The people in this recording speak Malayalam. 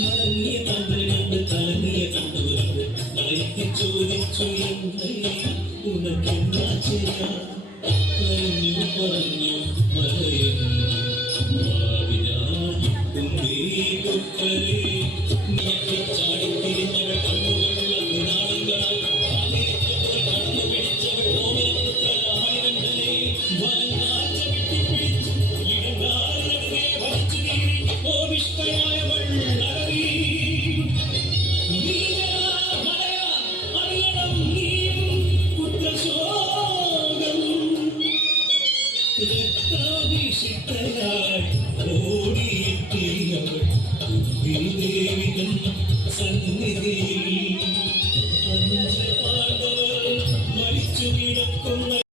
മടങ്ങിയ കണ്ട് കലങ്ങിയ കണ്ടവർക്ക് മയക്കി ചോദിച്ചു എന്നെ ഉനക്കെന്താ ചെയ്യാ പറഞ്ഞു പറഞ്ഞു